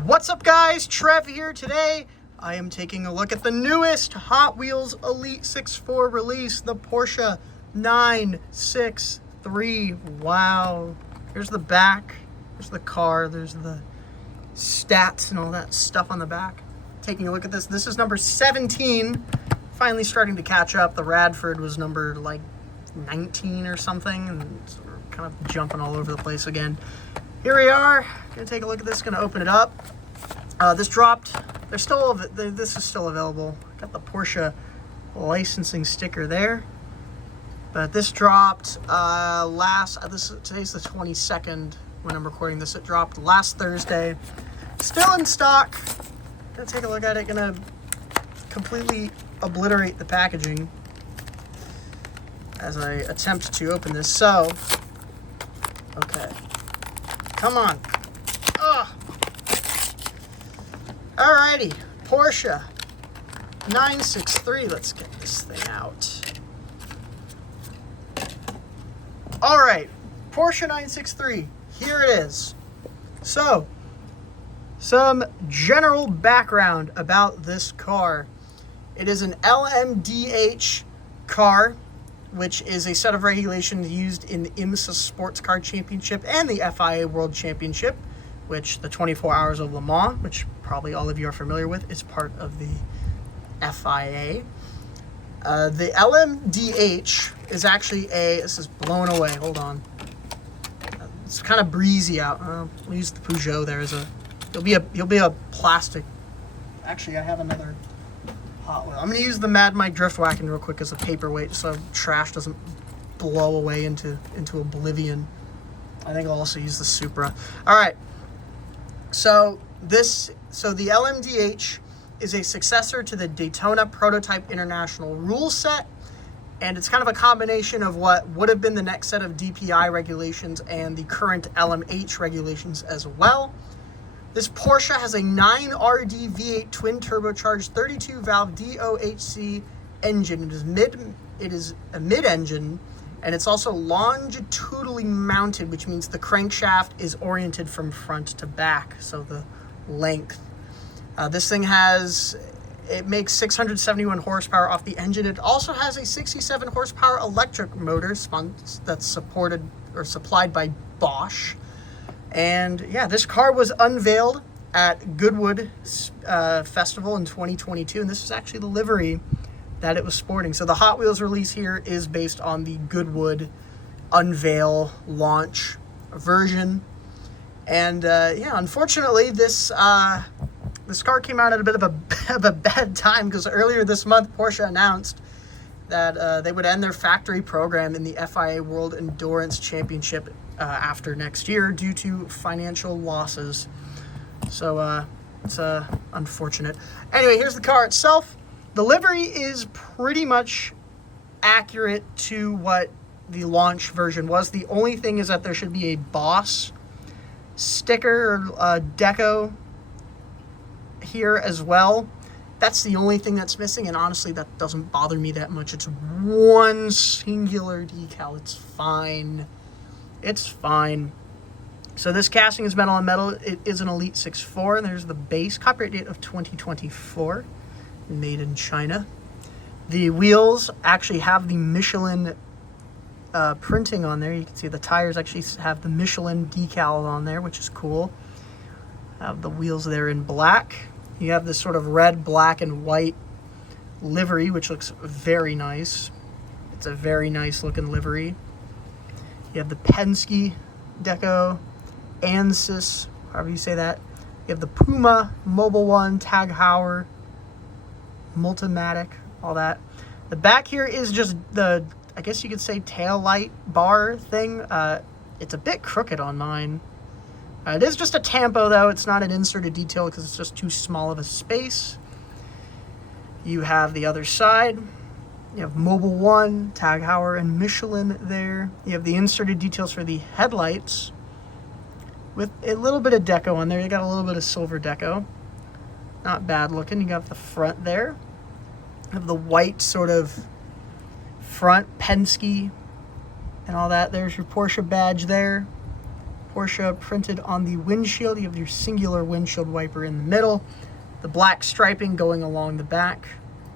What's up, guys? Trev here. Today I am taking a look at the newest Hot Wheels Elite 6.4 release, the Porsche 963. Wow. Here's the back. There's the car. There's the stats and all that stuff on the back. Taking a look at this. This is number 17. Finally starting to catch up. The Radford was number like 19 or something, and so we're kind of jumping all over the place again. Here we are. Gonna take a look at this. Gonna open it up. This dropped. This is still available. Got the Porsche licensing sticker there. But this dropped today's the 22nd when I'm recording this. It dropped last Thursday. Still in stock. Gonna take a look at it. Gonna completely obliterate the packaging as I attempt to open this. So, okay. Come on. Ugh. Alrighty. Porsche 963. Let's get this thing out. Alright. Porsche 963. Here it is. So, some general background about this car. It is an LMDH car, which is a set of regulations used in the IMSA Sports Car Championship and the FIA World Championship, which the 24 Hours of Le Mans, which probably all of you are familiar with, is part of the FIA. The LMDH is actually this is blown away. Hold on. It's kind of breezy out. We'll use the Peugeot there as you'll be a plastic. Actually, I have another Hot Wheel. I'm going to use the Mad Mike Drift Wagon real quick as a paperweight so trash doesn't blow away into oblivion. I think I'll also use the Supra. All right. So the LMDH is a successor to the Daytona Prototype International rule set, and it's kind of a combination of what would have been the next set of DPI regulations and the current LMH regulations as well. This Porsche has a 9RD V8 twin turbocharged 32-valve DOHC engine. It is a mid-engine, and it's also longitudinally mounted, which means the crankshaft is oriented from front to back, so the length. This thing makes 671 horsepower off the engine. It also has a 67 horsepower electric motor that's supplied by Bosch. And yeah, this car was unveiled at Goodwood Festival in 2022, and this is actually the livery that it was sporting. So the Hot Wheels release here is based on the Goodwood unveil launch version. And yeah, unfortunately, this car came out at a bit of a bad time, because earlier this month, Porsche announced that they would end their factory program in the FIA World Endurance Championship after next year due to financial losses. So it's unfortunate. Anyway, here's the car itself. The livery is pretty much accurate to what the launch version was. The only thing is that there should be a Boss sticker or deco here as well. That's the only thing that's missing, and honestly, that doesn't bother me that much. It's one singular decal. It's fine. It's fine. So this casting is metal on metal. It is an Elite 6.4, and there's the base. Copyright date of 2024. Made in China. The wheels actually have the Michelin printing on there. You can see the tires actually have the Michelin decal on there, which is cool. Have the wheels there in black. You have this sort of red, black, and white livery, which looks very nice. It's a very nice looking livery. You have the Penske deco, ANSYS, however you say that. You have the Puma, Mobile One, Tag Heuer, Multimatic, all that. The back here is just the, I guess you could say, tail light bar thing. It's a bit crooked on mine. It is just a tampo, though. It's not an inserted detail because it's just too small of a space. You have the other side. You have Mobile One, Tag Heuer, and Michelin there. You have the inserted details for the headlights with a little bit of deco on there. You got a little bit of silver deco. Not bad looking. You got the front there. You have the white sort of front Penske and all that. There's your Porsche badge there. Porsche printed on the windshield. You have your singular windshield wiper in the middle. The black striping going along the back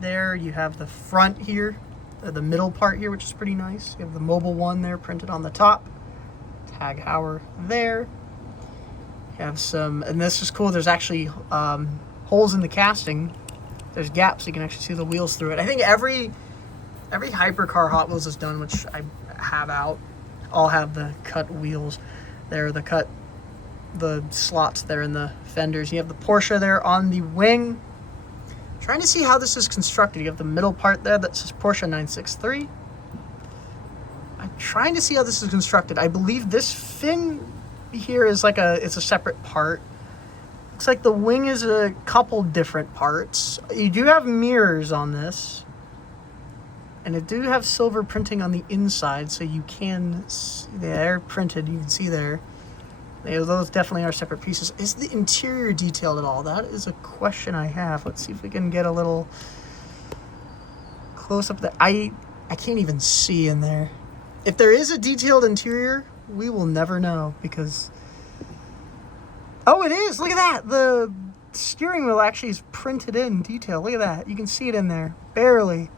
there. You have the front here, the middle part here, which is pretty nice. You have the Mobile One there printed on the top. Tag Heuer there. You have some, and this is cool, there's actually holes in the casting. There's gaps, so you can actually see the wheels through it. I think every hypercar Hot Wheels is done, which I have out, all have the cut wheels there, the slots there in the fenders. You have the Porsche there on the wing. Trying to see how this is constructed. You have the middle part there that says Porsche 963. I'm trying to see how this is constructed. I believe this fin here is like it's a separate part. Looks like the wing is a couple different parts. You do have mirrors on this. And it do have silver printing on the inside, so you can see, they're printed, you can see there. Those definitely are separate pieces. Is the interior detailed at all? That is a question I have. Let's see if we can get a little close up. I can't even see in there. If there is a detailed interior, we will never know because... Oh, it is! Look at that! The steering wheel actually is printed in detail. Look at that. You can see it in there. Barely.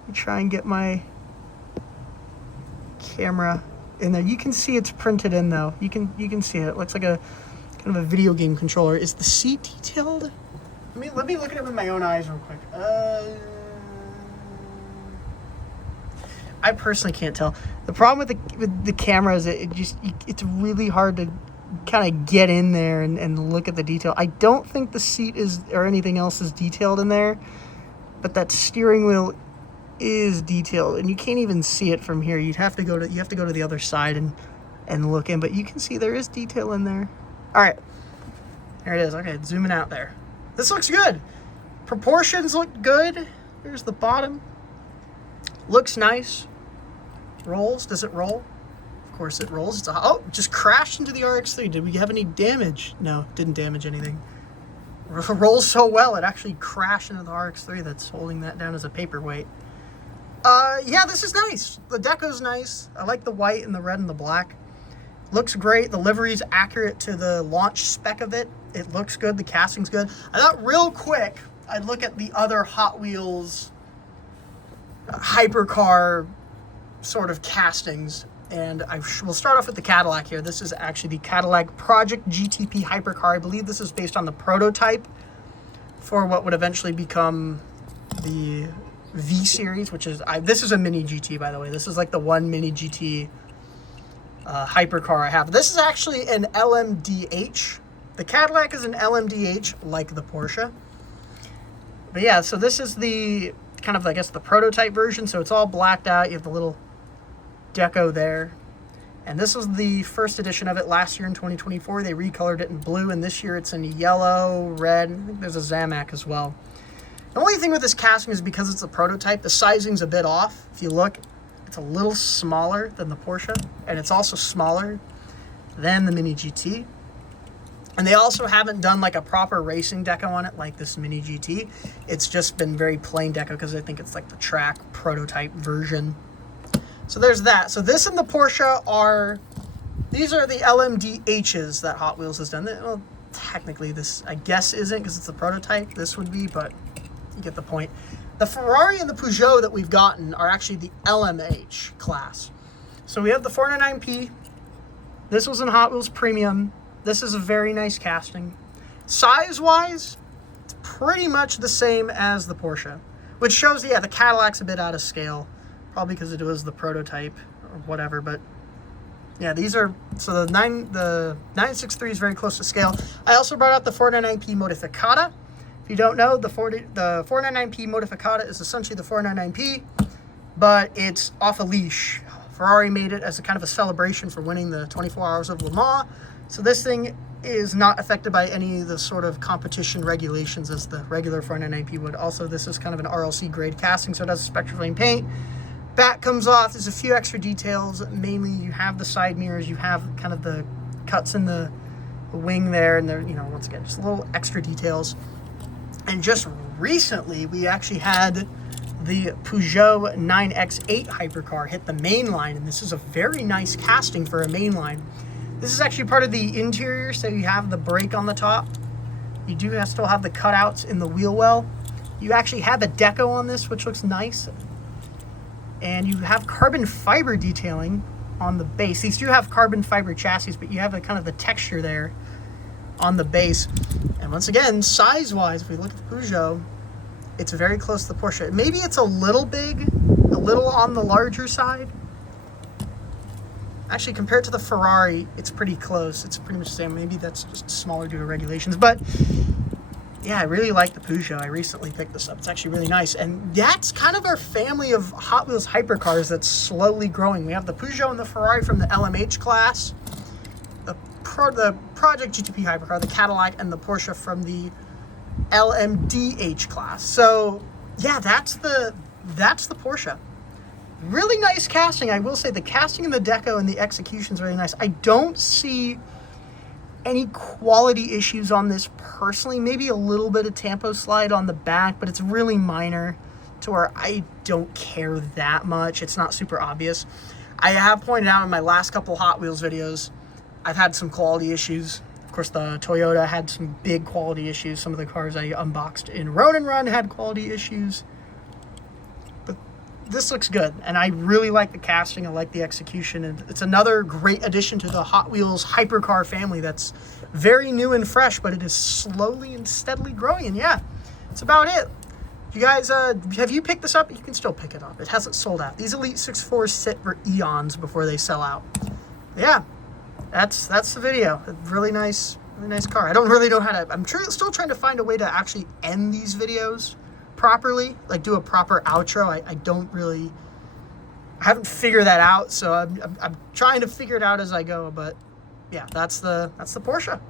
Let me try and get my camera in there. You can see it's printed in though. You can see it. It looks like a kind of a video game controller. Is the seat detailed? Let me look at it with my own eyes real quick. I personally can't tell. The problem with the camera is it's really hard to kind of get in there and look at the detail. I don't think the seat is or anything else is detailed in there, but that steering wheel is detailed, and you can't even see it from here. You have to go to the other side and look in, but you can see there is detail in there. All right, there it is. Okay, zooming out there. This looks good. Proportions look good. Here's the bottom. Looks nice. Rolls. Does it roll? Of course it rolls. Just crashed into the RX-3. Did we have any damage? No, didn't damage anything. Rolls so well, it actually crashed into the RX-3 that's holding that down as a paperweight. Yeah, this is nice. The deco's nice. I like the white and the red and the black. Looks great. The livery's accurate to the launch spec of it. It looks good. The casting's good. I thought real quick I'd look at the other Hot Wheels hypercar sort of castings. And we'll start off with the Cadillac here. This is actually the Cadillac Project GTP hypercar. I believe this is based on the prototype for what would eventually become the V series, which is this is a mini GT, by the way. This is like the one mini GT hypercar I have. This is actually an LMDH. The Cadillac is an LMDH like the Porsche. But yeah, so this is the kind of, I guess, the prototype version. So it's all blacked out. You have the little deco there. And this was the first edition of it last year in 2024. They recolored it in blue, and this year it's in yellow, red. I think there's a Zamac as well. The only thing with this casting is because it's a prototype, the sizing's a bit off. If you look, it's a little smaller than the Porsche, and it's also smaller than the Mini GT. And they also haven't done like a proper racing deco on it like this Mini GT. It's just been very plain deco because I think it's like the track prototype version. So there's that. So this and the Porsche these are the LMDHs that Hot Wheels has done. Well, technically this, I guess, isn't because it's a prototype. This would be, but you get the point. The Ferrari and the Peugeot that we've gotten are actually the LMH class. So we have the 499P. This was in Hot Wheels Premium. This is a very nice casting. Size-wise, it's pretty much the same as the Porsche, which shows, yeah, the Cadillac's a bit out of scale, probably because it was the prototype or whatever, but yeah, these are, so the 963 is very close to scale. I also brought out the 499P Modificata. If you don't know, the 499P Modificata is essentially the 499P, but it's off a leash. Ferrari made it as a kind of a celebration for winning the 24 Hours of Le Mans. So this thing is not affected by any of the sort of competition regulations as the regular 499P would. Also, this is kind of an RLC grade casting, so it has a Spectraflame paint. Back comes off. There's a few extra details. Mainly, you have the side mirrors. You have kind of the cuts in the wing there, and they're, you know, once again, just little extra details. And just recently, we actually had the Peugeot 9X8 hypercar hit the main line, and this is a very nice casting for a main line. This is actually part of the interior, so you have the brake on the top. You do still have the cutouts in the wheel well. You actually have a deco on this, which looks nice. And you have carbon fiber detailing on the base. These do have carbon fiber chassis, but you have kind of the texture there on the base. And once again, size-wise, if we look at the Peugeot, it's very close to the Porsche. Maybe it's a little big, a little on the larger side. Actually, compared to the Ferrari, it's pretty close. It's pretty much the same. Maybe that's just smaller due to regulations. But yeah, I really like the Peugeot. I recently picked this up. It's actually really nice. And that's kind of our family of Hot Wheels hypercars that's slowly growing. We have the Peugeot and the Ferrari from the LMH class, the Project GTP hypercar, the Cadillac, and the Porsche from the LMDH class. So yeah, that's the Porsche. Really nice casting. I will say the casting and the deco and the execution is really nice. I don't see any quality issues on this personally. Maybe a little bit of tampo slide on the back, but it's really minor to where I don't care that much. It's not super obvious. I have pointed out in my last couple Hot Wheels videos, I've had some quality issues. Of course, the Toyota had some big quality issues. Some of the cars I unboxed in Ronin Run had quality issues. But this looks good, and I really like the casting. I like the execution, and it's another great addition to the Hot Wheels hypercar family that's very new and fresh, but it is slowly and steadily growing. And yeah, that's about it. You guys, have you picked this up? You can still pick it up. It hasn't sold out. These Elite 6.4s sit for eons before they sell out. Yeah. That's the video. A really nice car. I don't really know how to. I'm still trying to find a way to actually end these videos properly, like do a proper outro. I don't really. I haven't figured that out, so I'm trying to figure it out as I go. But yeah, that's the Porsche.